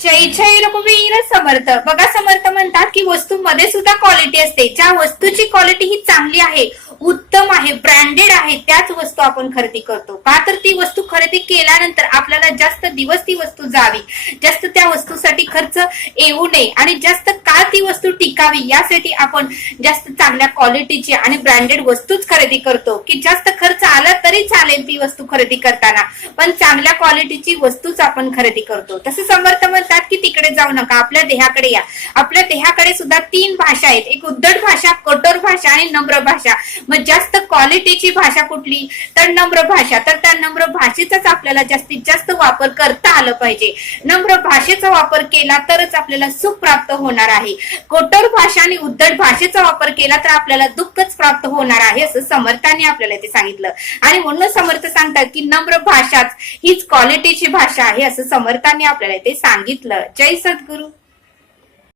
जय जय रघुवीर समर्थ. बघा, समर्थ म्हणतात की वस्तूमध्ये सुद्धा क्वालिटी असते. ज्या वस्तूची क्वालिटी ही चांगली आहे, उत्तम आहे, ब्रँडेड आहे, त्याच वस्तू आपण खरेदी करतो. का तर ती वस्तू खरेदी केल्यानंतर आपल्याला जास्त दिवस ती वस्तू जावी, जास्त त्या वस्तूसाठी खर्च येऊ नये आणि जास्त काळ ती वस्तू टिकावी, यासाठी आपण जास्त चांगल्या क्वालिटीची आणि ब्रँडेड वस्तूच खरेदी करतो. की जास्त खर्च आला तरी चालेल ती वस्तू खरेदी करताना, पण चांगल्या क्वालिटीची वस्तूच आपण खरेदी करतो. तसे समर्थ म्हणतात की तिकडे जाऊ नका, आपल्या देहाकडे या. आपल्या देहाकडे सुद्धा 3 भाषा आहेत, एक उद्धट भाषा, कठोर भाषा आणि नम्र भाषा. मग जास्त क्वालिटीची भाषा कुठली? तर नम्र भाषा. तर त्या नम्र भाषेचाच आपल्याला जास्तीत जास्त वापर करता आलं पाहिजे. नम्र भाषेचा वापर केला तरच आपल्याला सुख प्राप्त होणार आहे. कठोर भाषा आणि उद्धट भाषेचा वापर केला तर आपल्याला दुःखच प्राप्त होणार आहे, असं समर्थांनी आपल्याला ते सांगितलं. आणि म्हणून समर्थ सांगतात की नम्र भाषाच हीच क्वालिटीची भाषा आहे, असं समर्थांनी आपल्याला ते सांगितलं. जय सद्गुरु.